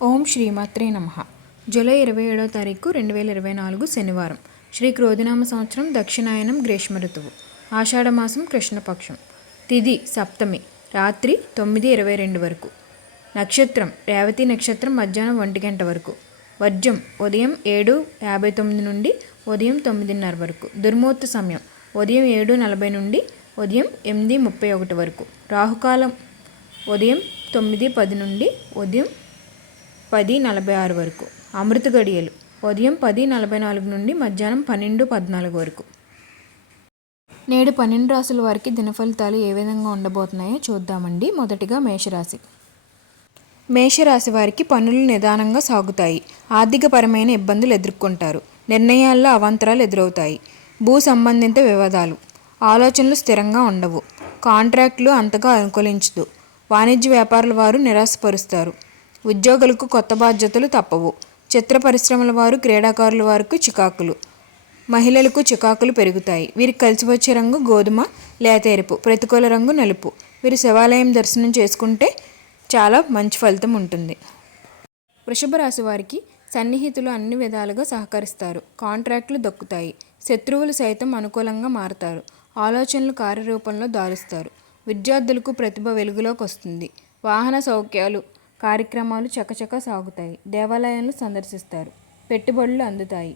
ఓం శ్రీమాత్రే నమః. జూలై 27వ తారీఖు 2024 శనివారం. శ్రీ క్రోధినామ సంవత్సరం దక్షిణాయనం గ్రీష్మ ఋతువు. ఆషాఢమాసం కృష్ణపక్షం. తిథి సప్తమి, రాత్రి 9:22 వరకు. నక్షత్రం రేవతి నక్షత్రం మధ్యాహ్నం 1 గంట వరకు. వర్జం ఉదయం 7:59 నుండి ఉదయం 9:30 వరకు. దుర్ముహూర్త సమయం ఉదయం 7:40 నుండి ఉదయం 8:31 వరకు. రాహుకాలం ఉదయం 9:10 నుండి ఉదయం 10:46 వరకు. అమృత గడియలు ఉదయం 10:44 నుండి మధ్యాహ్నం 12:14 వరకు. నేడు 12 రాశుల వారికి దినఫలితాలు ఏ విధంగా ఉండబోతున్నాయో చూద్దామండి. మొదటిగా మేషరాశి. మేషరాశి వారికి పనులు నిదానంగా సాగుతాయి. ఆర్థికపరమైన ఇబ్బందులు ఎదుర్కొంటారు. నిర్ణయాల్లో అవాంతరాలు ఎదురవుతాయి. భూ సంబంధిత వివాదాలు. ఆలోచనలు స్థిరంగా ఉండవు. కాంట్రాక్టులు అంతగా అనుకూలించదు. వాణిజ్య వ్యాపారుల వారు నిరాశపరుస్తారు. ఉద్యోగులకు కొత్త బాధ్యతలు తప్పవు. చిత్ర పరిశ్రమల వారు, క్రీడాకారుల వారికి చికాకులు. మహిళలకు చికాకులు పెరుగుతాయి. వీరికి కలిసి వచ్చే రంగు గోధుమ, లేత ఎరుపు. ప్రతికూల రంగు నలుపు. వీరు శివాలయం దర్శనం చేసుకుంటే చాలా మంచి ఫలితం ఉంటుంది. వృషభ రాశి వారికి సన్నిహితులు అన్ని విధాలుగా సహకరిస్తారు. కాంట్రాక్టులు దక్కుతాయి. శత్రువులు సైతం అనుకూలంగా మారతారు. ఆలోచనలు కార్యరూపంలో దారుస్తారు. విద్యార్థులకు ప్రతిభ వెలుగులోకి వస్తుంది. వాహన సౌఖ్యాలు కార్యక్రమాలు చకచకా సాగుతాయి. దేవాలయాలను సందర్శిస్తారు. పెట్టుబడులు అందుతాయి.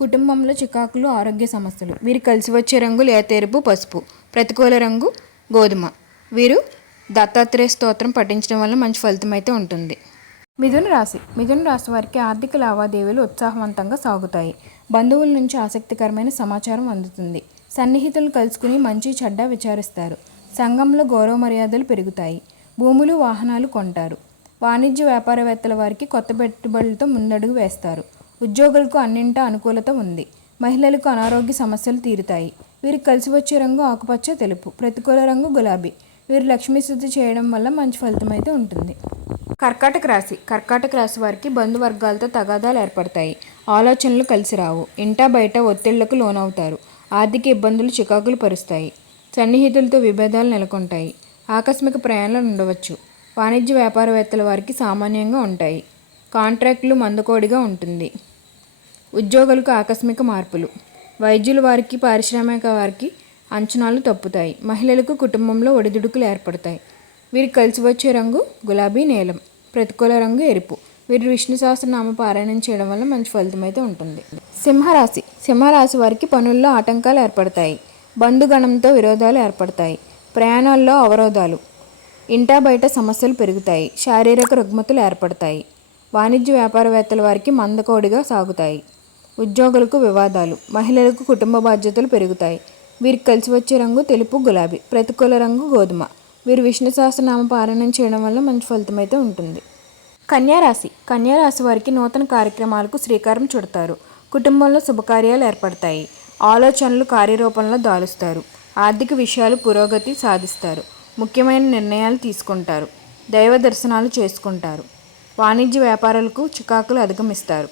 కుటుంబంలో చికాకులు, ఆరోగ్య సమస్యలు. వీరు కలిసి వచ్చే రంగు లేత ఎరుపు, పసుపు. ప్రతికూల రంగు గోధుమ. వీరు దత్తాత్రేయ స్తోత్రం పఠించడం వల్ల మంచి ఫలితం అయితే ఉంటుంది. మిథున రాశి. మిథున రాశి వారికి ఆర్థిక లావాదేవీలు ఉత్సాహవంతంగా సాగుతాయి. బంధువుల నుంచి ఆసక్తికరమైన సమాచారం అందుతుంది. సన్నిహితులు కలుసుకుని మంచి చెడ్డ విచారిస్తారు. సంఘంలో గౌరవ మర్యాదలు పెరుగుతాయి. భూములు, వాహనాలు కొంటారు. వాణిజ్య వ్యాపారవేత్తల వారికి కొత్త పెట్టుబడులతో ముందడుగు వేస్తారు. ఉద్యోగులకు అన్నింటా అనుకూలత ఉంది. మహిళలకు అనారోగ్య సమస్యలు తీరుతాయి. వీరికి కలిసి వచ్చే రంగు ఆకుపచ్చ, తెలుపు. ప్రతికూల రంగు గులాబీ. వీరు లక్ష్మీ శుద్ధి చేయడం వల్ల మంచి ఫలితం అయితే ఉంటుంది. కర్కాటక రాశి. కర్కాటక రాశి వారికి బంధువర్గాలతో తగాదాలు ఏర్పడతాయి. ఆలోచనలు కలిసి రావు. ఇంటా బయట ఒత్తిళ్లకు లోనవుతారు. ఆర్థిక ఇబ్బందులు చికాకులు పరుస్తాయి. సన్నిహితులతో విభేదాలు నెలకొంటాయి. ఆకస్మిక ప్రయాణాలు ఉండవచ్చు. వాణిజ్య వ్యాపారవేత్తల వారికి సామాన్యంగా ఉంటాయి. కాంట్రాక్టులు మందకోడిగా ఉంటుంది. ఉద్యోగులకు ఆకస్మిక మార్పులు. వైద్యుల వారికి, పారిశ్రామిక వారికి అంచనాలు తప్పుతాయి. మహిళలకు కుటుంబంలో ఒడిదుడుకులు ఏర్పడతాయి. వీరికి కలిసి వచ్చే రంగు గులాబీ, నీలం. ప్రతికూల రంగు ఎరుపు. వీరు విష్ణు సహస్రనామ పారాయణం చేయడం వల్ల మంచి ఫలితం అయితే ఉంటుంది. సింహరాశి. సింహరాశి వారికి పనుల్లో ఆటంకాలు ఏర్పడతాయి. బంధుగణంతో విరోధాలు ఏర్పడతాయి. ప్రయాణాల్లో అవరోధాలు. ఇంటా బయట సమస్యలు పెరుగుతాయి. శారీరక రుగ్మతలు ఏర్పడతాయి. వాణిజ్య వ్యాపారవేత్తల వారికి మందకోడిగా సాగుతాయి. ఉద్యోగులకు వివాదాలు. మహిళలకు కుటుంబ బాధ్యతలు పెరుగుతాయి. వీరికి కలిసి వచ్చే రంగు తెలుపు, గులాబీ. ప్రతికూల రంగు గోధుమ. వీరు విష్ణు సహస్రనామ పారాయణం చేయడం వల్ల మంచి ఫలితం అయితే ఉంటుంది. కన్యారాశి. కన్యారాశి వారికి నూతన కార్యక్రమాలకు శ్రీకారం చుడతారు. కుటుంబంలో శుభకార్యాలు ఏర్పడతాయి. ఆలోచనలు కార్యరూపంలో దాలుస్తారు. ఆర్థిక విషయాలు పురోగతి సాధిస్తారు. ముఖ్యమైన నిర్ణయాలు తీసుకుంటారు. దైవ దర్శనాలు చేసుకుంటారు. వాణిజ్య వ్యాపారాలకు చికాకులు అధిగమిస్తారు.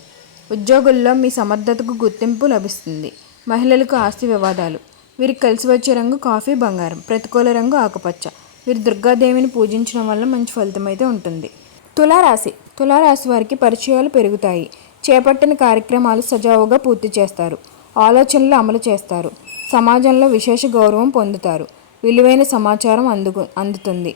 ఉద్యోగుల్లో మీ సమర్థతకు గుర్తింపు లభిస్తుంది. మహిళలకు ఆస్తి వివాదాలు. వీరికి కలిసి వచ్చే రంగు కాఫీ, బంగారం. ప్రతికూల రంగు ఆకుపచ్చ. వీరు దుర్గాదేవిని పూజించడం వల్ల మంచి ఫలితం అయితే ఉంటుంది. తులారాశి. తులారాశి వారికి పరిచయాలు పెరుగుతాయి. చేపట్టిన కార్యక్రమాలు సజావుగా పూర్తి చేస్తారు. ఆలోచనలు అమలు చేస్తారు. సమాజంలో విశేష గౌరవం పొందుతారు. విలువైన సమాచారం అందుతుంది.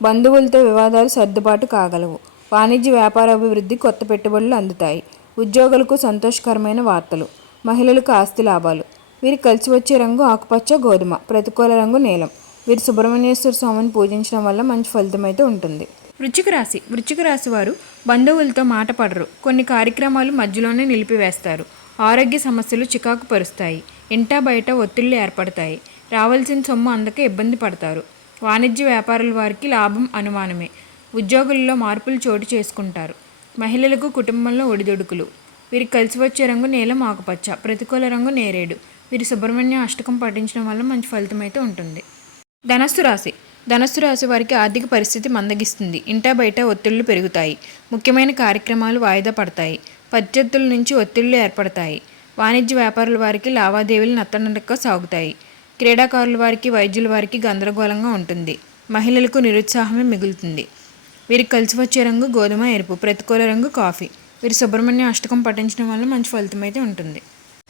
బంధువులతో వివాదాలు సర్దుబాటు కాగలవు. వాణిజ్య వ్యాపారాభివృద్ధి, కొత్త పెట్టుబడులు అందుతాయి. ఉద్యోగులకు సంతోషకరమైన వార్తలు. మహిళలకు ఆస్తి లాభాలు. వీరికి కలిసి వచ్చే రంగు ఆకుపచ్చ, గోధుమ. ప్రతికూల రంగు నీలం. వీరు సుబ్రహ్మణ్యేశ్వర స్వామిని పూజించడం వల్ల మంచి ఫలితం అయితే ఉంటుంది. వృశ్చిక రాశి. వృశ్చిక రాశి వారు బంధువులతో మాట పడరు. కొన్ని కార్యక్రమాలు మధ్యలోనే నిలిపివేస్తారు. ఆరోగ్య సమస్యలు చికాకు పరుస్తాయి. ఇంటా బయట ఒత్తిళ్లు ఏర్పడతాయి. రావాల్సిన సొమ్ము అందక ఇబ్బంది పడతారు. వాణిజ్య వ్యాపారుల వారికి లాభం అనుమానమే. ఉద్యోగుల్లో మార్పులు చోటు చేసుకుంటారు. మహిళలకు కుటుంబంలో ఒడిదుడుకులు. వీరికి కలిసి వచ్చే రంగు నీలం, ఆకుపచ్చ. ప్రతికూల రంగు నేరేడు. వీరి సుబ్రహ్మణ్య అష్టకం పఠించడం వల్ల మంచి ఫలితం అయితే ఉంటుంది. ధనస్సు రాశి. ధనస్సు రాశి వారికి ఆర్థిక పరిస్థితి మందగిస్తుంది. ఇంటా బయట ఒత్తిళ్లు పెరుగుతాయి. ముఖ్యమైన కార్యక్రమాలు వాయిదా పడతాయి. ప్రత్యర్థుల నుంచి ఒత్తిళ్లు ఏర్పడతాయి. వాణిజ్య వ్యాపారుల వారికి లావాదేవీలు నత్తనడక సాగుతాయి. క్రీడాకారుల వారికి, వైద్యుల వారికి గందరగోళంగా ఉంటుంది. మహిళలకు నిరుత్సాహమే మిగులుతుంది. వీరికి కలిసి వచ్చే రంగు గోధుమ, ఎరుపు. ప్రతికూల రంగు కాఫీ. వీరు సుబ్రహ్మణ్య అష్టకం పఠించడం వల్ల మంచి ఫలితం అయితే ఉంటుంది.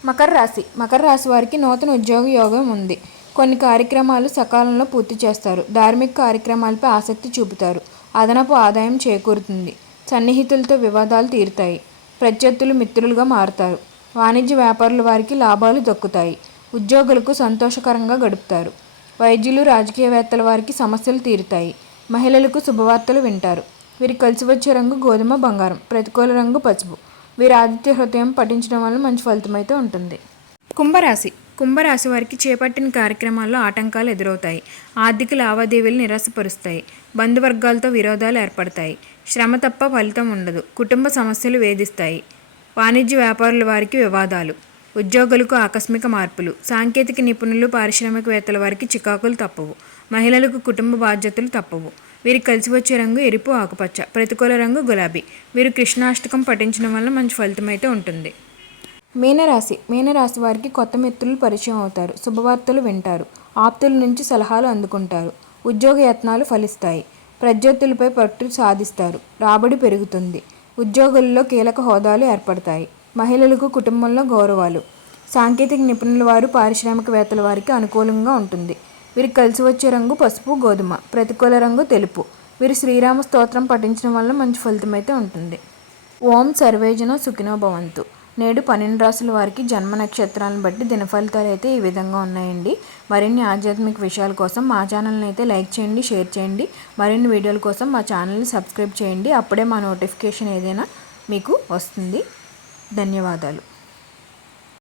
మకర రాశి. మకర రాశి వారికి నూతన ఉద్యోగ యోగం ఉంది. కొన్ని కార్యక్రమాలు సకాలంలో పూర్తి చేస్తారు. ధార్మిక కార్యక్రమాలపై ఆసక్తి చూపుతారు. అదనపు ఆదాయం చేకూరుతుంది. సన్నిహితులతో వివాదాలు తీరుతాయి. ప్రత్యర్థులు మిత్రులుగా మారుతారు. వాణిజ్య వ్యాపారుల వారికి లాభాలు దక్కుతాయి. ఉద్యోగులకు సంతోషకరంగా గడుపుతారు. వైద్యులు, రాజకీయవేత్తల వారికి సమస్యలు తీరుతాయి. మహిళలకు శుభవార్తలు వింటారు. వీరికి కలిసి వచ్చే రంగు గోధుమ, బంగారం. ప్రతికూల రంగు పసుపు. వీరు ఆదిత్య హృదయం పఠించడం వల్ల మంచి ఫలితం అయితే ఉంటుంది. కుంభరాశి. కుంభరాశి వారికి చేపట్టిన కార్యక్రమాల్లో ఆటంకాలు ఎదురవుతాయి. ఆర్థిక లావాదేవీలు నిరాశపరుస్తాయి. బంధువర్గాలతో విరోధాలు ఏర్పడతాయి. శ్రమ తప్ప ఫలితం ఉండదు. కుటుంబ సమస్యలు వేధిస్తాయి. వాణిజ్య వ్యాపారుల వారికి వివాదాలు. ఉద్యోగులకు ఆకస్మిక మార్పులు. సాంకేతిక నిపుణులు, పారిశ్రామికవేత్తల వారికి చికాకులు తప్పవు. మహిళలకు కుటుంబ బాధ్యతలు తప్పవు. వీరికి కలిసి వచ్చే రంగు ఎరుపు, ఆకుపచ్చ. ప్రతికూల రంగు గులాబీ. వీరు కృష్ణాష్టకం పఠించడం వల్ల మంచి ఫలితం అయితే ఉంటుంది. మీనరాశి. మీనరాశి వారికి కొత్త మిత్రులు పరిచయం అవుతారు. శుభవార్తలు వింటారు. ఆప్తుల నుంచి సలహాలు అందుకుంటారు. ఉద్యోగ యత్నాలు ఫలిస్తాయి. ప్రత్యర్థులపై పట్టు సాధిస్తారు. రాబడి పెరుగుతుంది. ఉద్యోగుల్లో కీలక హోదాలు ఏర్పడతాయి. మహిళలకు కుటుంబంలో గౌరవాలు. సాంకేతిక నిపుణుల వారు, పారిశ్రామికవేత్తల వారికి అనుకూలంగా ఉంటుంది. వీరికి కలిసి వచ్చే రంగు పసుపు, గోధుమ. ప్రతికూల రంగు తెలుపు. వీరు శ్రీరామ స్తోత్రం పఠించడం వల్ల మంచి ఫలితం అయితే ఉంటుంది. ఓం సర్వేజన సుఖినో భవంతు. నేడు 12 రాశుల వారికి జన్మ నక్షత్రాలను బట్టి దినఫలితాలు అయితే ఈ విధంగా ఉన్నాయండి. మరిన్ని ఆధ్యాత్మిక విషయాల కోసం మా ఛానల్ని అయితే లైక్ చేయండి, షేర్ చేయండి. మరిన్ని వీడియోల కోసం మా ఛానల్ని సబ్స్క్రైబ్ చేయండి. అప్పుడే మా నోటిఫికేషన్ ఏదైనా మీకు వస్తుంది. ధన్యవాదాలు.